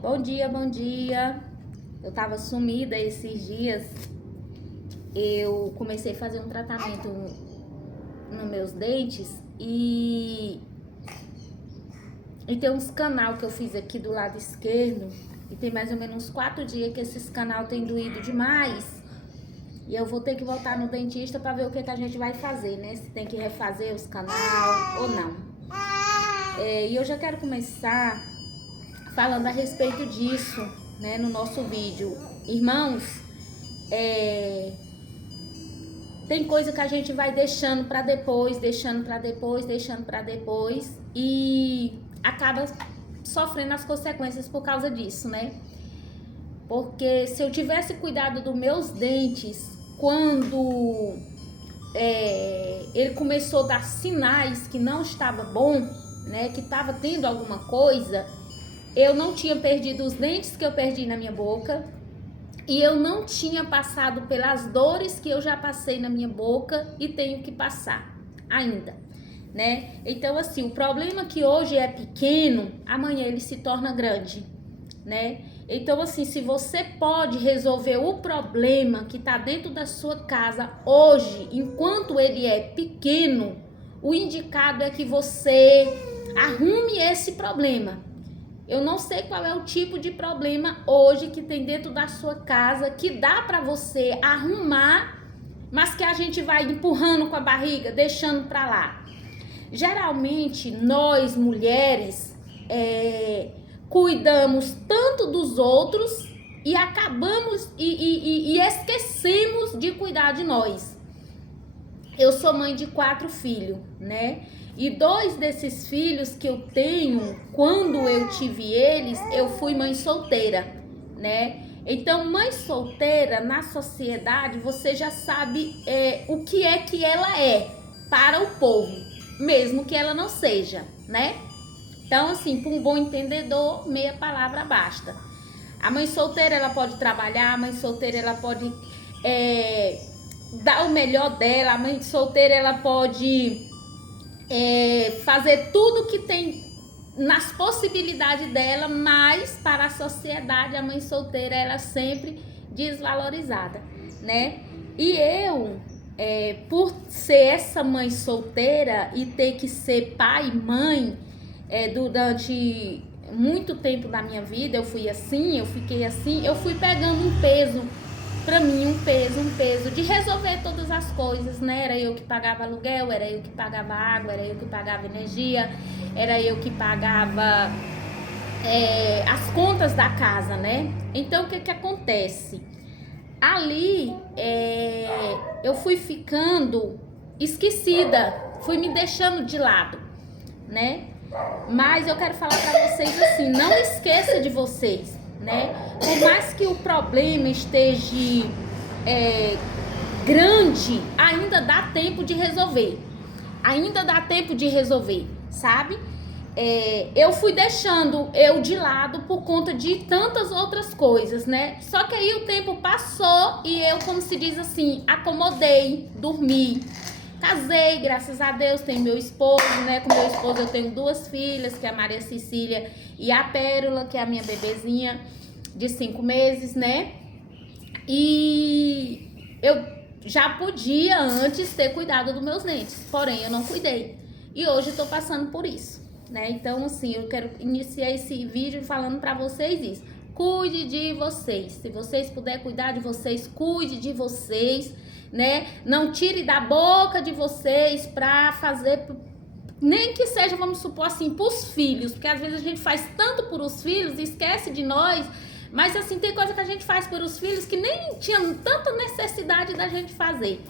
Bom dia, bom dia. Eu tava sumida esses dias. Eu comecei a fazer um tratamento nos meus dentes e tem uns canal que eu fiz aqui do lado esquerdo e tem mais ou menos uns 4 dias que esses canal tem doído demais. E eu vou ter que voltar no dentista para ver o que a gente vai fazer, né? Se tem que refazer os canal ou não. E eu já quero começar falando a respeito disso, né, no nosso vídeo. Irmãos, tem coisa que a gente vai deixando para depois, e acaba sofrendo as consequências por causa disso, né? Porque se eu tivesse cuidado dos meus dentes quando ele começou a dar sinais que não estava bom, né, que estava tendo alguma coisa, eu não tinha perdido os dentes que eu perdi na minha boca e eu não tinha passado pelas dores que eu já passei na minha boca e tenho que passar ainda, né? Então, assim, o problema que hoje é pequeno, amanhã ele se torna grande, né? Então, assim, se você pode resolver o problema que tá dentro da sua casa hoje, enquanto ele é pequeno, o indicado é que você arrume esse problema. Eu não sei qual é o tipo de problema hoje que tem dentro da sua casa, que dá para você arrumar, mas que a gente vai empurrando com a barriga, deixando para lá. Geralmente, nós mulheres cuidamos tanto dos outros e acabamos e esquecemos de cuidar de nós. Eu sou mãe de 4 filhos, né? E 2 desses filhos que eu tenho, quando eu tive eles, eu fui mãe solteira, né? Então, mãe solteira, na sociedade, você já sabe o que ela é para o povo, mesmo que ela não seja, né? Então, assim, para um bom entendedor, meia palavra basta. A mãe solteira, ela pode trabalhar, a mãe solteira, ela pode dar o melhor dela, a mãe solteira, ela pode fazer tudo que tem nas possibilidades dela, mas para a sociedade a mãe solteira ela é sempre desvalorizada, né? E eu, por ser essa mãe solteira e ter que ser pai e mãe durante muito tempo da minha vida, eu fui assim, eu fiquei assim, eu fui pegando um peso pra mim, um peso de resolver todas as coisas, né? Era eu que pagava aluguel, era eu que pagava água, era eu que pagava energia, era eu que pagava as contas da casa, né? Então, o que acontece? Ali, eu fui ficando esquecida, fui me deixando de lado, né? Mas eu quero falar pra vocês assim, não esqueça de vocês, né? Por mais que o problema esteja grande, ainda dá tempo de resolver. Ainda dá tempo de resolver, sabe? Eu fui deixando eu de lado por conta de tantas outras coisas, né? Só que aí o tempo passou e eu, como se diz assim, acomodei, dormi. Casei, graças a Deus, tenho meu esposo, né? Com meu esposo eu tenho 2 filhas, que é a Maria Cecília e a Pérola, que é a minha bebezinha de 5 meses, né? E eu já podia antes ter cuidado dos meus dentes, porém eu não cuidei. E hoje eu tô passando por isso, né? Então, assim, eu quero iniciar esse vídeo falando pra vocês isso. Cuide de vocês. Se vocês puderem cuidar de vocês, cuide de vocês, né? Não tire da boca de vocês pra fazer, nem que seja, vamos supor assim, pros filhos, porque às vezes a gente faz tanto por os filhos e esquece de nós, mas assim, tem coisa que a gente faz pelos filhos que nem tinha tanta necessidade da gente fazer,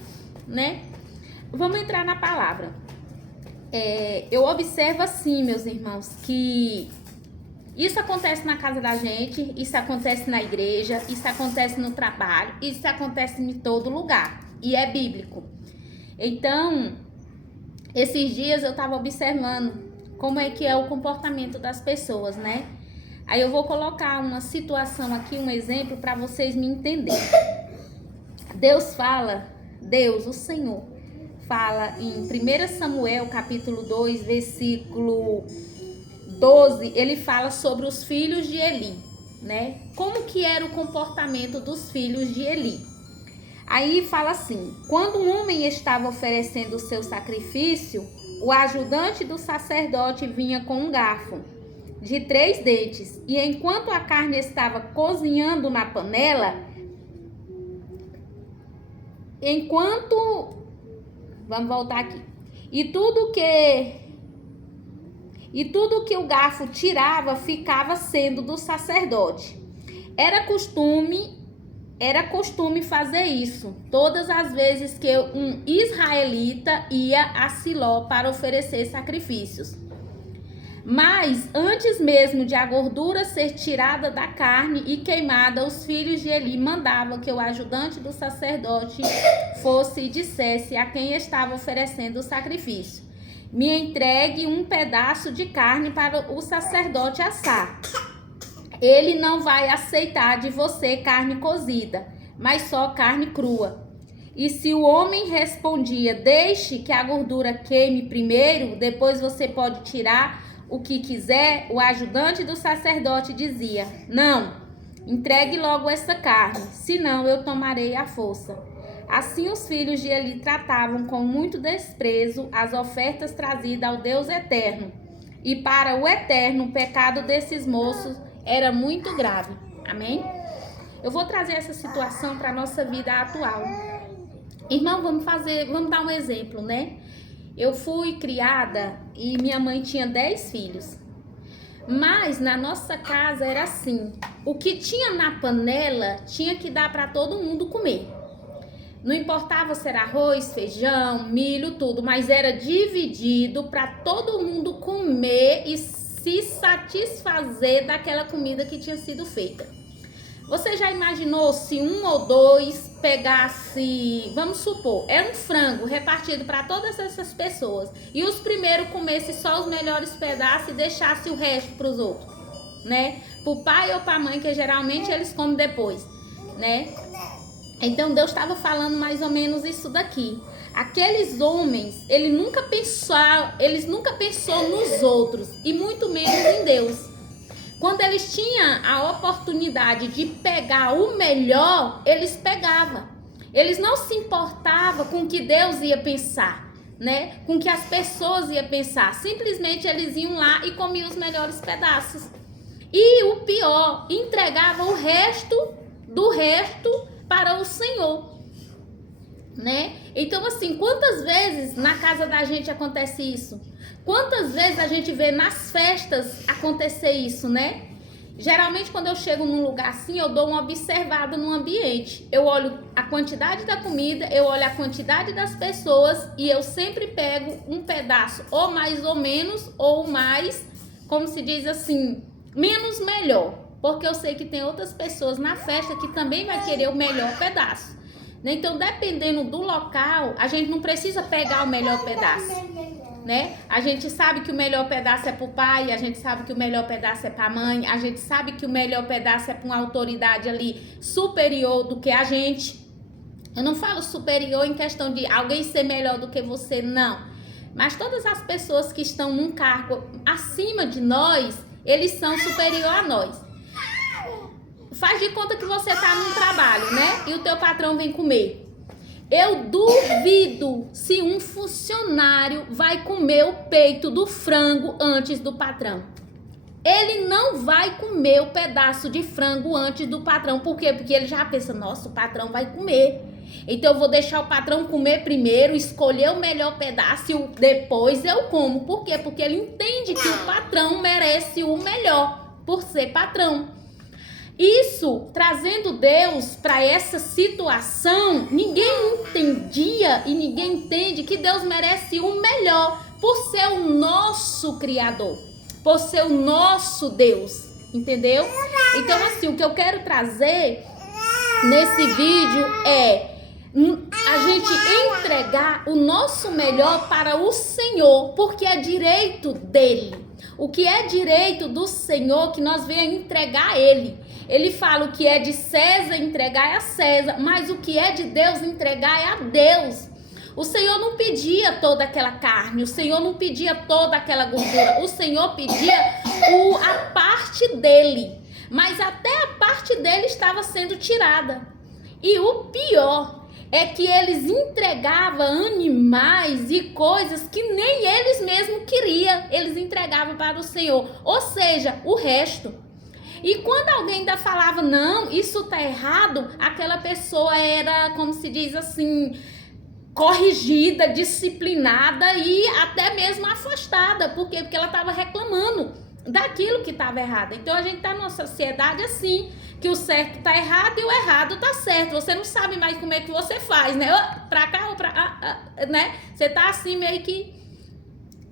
né? Vamos entrar na palavra. Eu observo assim, meus irmãos, que isso acontece na casa da gente, isso acontece na igreja, isso acontece no trabalho, isso acontece em todo lugar. E é bíblico. Então, esses dias eu tava observando como é que é o comportamento das pessoas, né? Aí eu vou colocar uma situação aqui, um exemplo, para vocês me entenderem. Deus, o Senhor, fala em 1 Samuel, capítulo 2, versículo 12, ele fala sobre os filhos de Eli, né? Como que era o comportamento dos filhos de Eli? Aí fala assim: quando um homem estava oferecendo o seu sacrifício, o ajudante do sacerdote vinha com um garfo de 3 dentes, e enquanto a carne estava cozinhando na panela, vamos voltar aqui. E tudo que o garfo tirava ficava sendo do sacerdote. Era costume fazer isso todas as vezes que um israelita ia a Siló para oferecer sacrifícios. Mas antes mesmo de a gordura ser tirada da carne e queimada, os filhos de Eli mandavam que o ajudante do sacerdote fosse e dissesse a quem estava oferecendo o sacrifício: me entregue um pedaço de carne para o sacerdote assar. Ele não vai aceitar de você carne cozida, mas só carne crua. E se o homem respondia: deixe que a gordura queime primeiro, depois você pode tirar o que quiser, o ajudante do sacerdote dizia: não, entregue logo essa carne, senão eu tomarei à força. Assim os filhos de Eli tratavam com muito desprezo as ofertas trazidas ao Deus eterno. E para o eterno, o pecado desses moços era muito grave. Amém? Eu vou trazer essa situação para a nossa vida atual. Irmão, vamos dar um exemplo, né? Eu fui criada e minha mãe tinha 10 filhos. Mas na nossa casa era assim: o que tinha na panela tinha que dar para todo mundo comer. Não importava se era arroz, feijão, milho, tudo, mas era dividido para todo mundo comer e se satisfazer daquela comida que tinha sido feita. Você já imaginou se um ou dois pegasse, vamos supor, é um frango repartido para todas essas pessoas e os primeiros comessem só os melhores pedaços e deixasse o resto para os outros, né? Para o pai ou para a mãe, que geralmente eles comem depois, né? Então Deus estava falando mais ou menos isso daqui. Aqueles homens, eles nunca pensou nos outros e muito menos em Deus. Quando eles tinham a oportunidade de pegar o melhor, eles pegavam. Eles não se importavam com o que Deus ia pensar, né? Com o que as pessoas iam pensar. Simplesmente eles iam lá e comiam os melhores pedaços. E o pior, entregavam o resto do resto para o Senhor, né? Então assim, quantas vezes na casa da gente acontece isso? Quantas vezes a gente vê nas festas acontecer isso, né? Geralmente quando eu chego num lugar assim, eu dou uma observada no ambiente. Eu olho a quantidade da comida, eu olho a quantidade das pessoas e eu sempre pego um pedaço, ou mais ou menos, ou mais, como se diz assim, menos melhor. Porque eu sei que tem outras pessoas na festa que também vai querer o melhor pedaço. Então, dependendo do local, a gente não precisa pegar o melhor pedaço, né? A gente sabe que o melhor pedaço é para o pai, a gente sabe que o melhor pedaço é para a mãe, a gente sabe que o melhor pedaço é para uma autoridade ali superior do que a gente. Eu não falo superior em questão de alguém ser melhor do que você, não. Mas todas as pessoas que estão num cargo acima de nós, eles são superior a nós. Faz de conta que você tá num trabalho, né? E o teu patrão vem comer. Eu duvido se um funcionário vai comer o peito do frango antes do patrão. Ele não vai comer o pedaço de frango antes do patrão. Por quê? Porque ele já pensa: nossa, o patrão vai comer. Então eu vou deixar o patrão comer primeiro, escolher o melhor pedaço e depois eu como. Por quê? Porque ele entende que o patrão merece o melhor por ser patrão. Isso, trazendo Deus para essa situação, ninguém entendia e ninguém entende que Deus merece o melhor por ser o nosso Criador, por ser o nosso Deus, entendeu? Então assim, o que eu quero trazer nesse vídeo é a gente entregar o nosso melhor para o Senhor, porque é direito dele. O que é direito do Senhor que nós venhamos entregar a Ele. Ele fala: o que é de César entregar é a César, mas o que é de Deus entregar é a Deus. O Senhor não pedia toda aquela carne, o Senhor não pedia toda aquela gordura, o Senhor pedia a parte dele. mas até a parte dele estava sendo tirada. E o pior é que eles entregavam animais e coisas que nem eles mesmos queriam, eles entregavam para o Senhor, ou seja, o resto. E quando alguém ainda falava, não, isso tá errado, aquela pessoa era, como se diz assim, corrigida, disciplinada e até mesmo afastada. Por quê? Porque ela estava reclamando daquilo que estava errado. Então a gente tá numa sociedade assim, que o certo tá errado e o errado tá certo. Você não sabe mais como é que você faz, né? Pra cá ou pra né? Você tá assim meio que...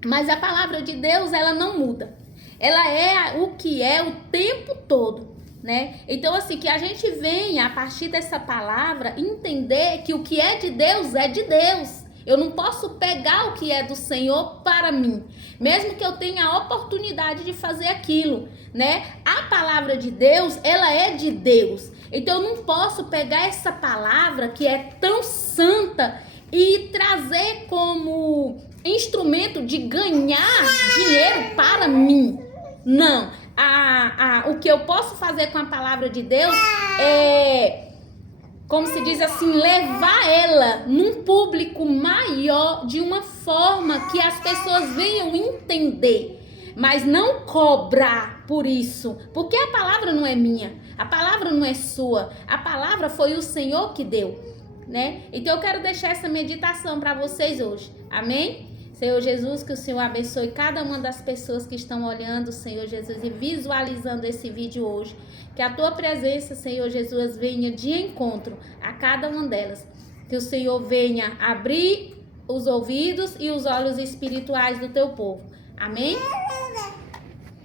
Mas a palavra de Deus, ela não muda. Ela é o que é o tempo todo, né? Então, assim, que a gente venha, a partir dessa palavra, entender que o que é de Deus é de Deus. Eu não posso pegar o que é do Senhor para mim, mesmo que eu tenha a oportunidade de fazer aquilo, né? A palavra de Deus, ela é de Deus. Então, eu não posso pegar essa palavra que é tão santa e trazer como instrumento de ganhar dinheiro para mim. Não, o que eu posso fazer com a palavra de Deus é, como se diz assim, levar ela num público maior, de uma forma que as pessoas venham entender, mas não cobrar por isso, porque a palavra não é minha, a palavra não é sua, a palavra foi o Senhor que deu, né? Então eu quero deixar essa meditação para vocês hoje, amém? Senhor Jesus, que o Senhor abençoe cada uma das pessoas que estão olhando, Senhor Jesus, e visualizando esse vídeo hoje. Que a tua presença, Senhor Jesus, venha de encontro a cada uma delas. Que o Senhor venha abrir os ouvidos e os olhos espirituais do teu povo. Amém?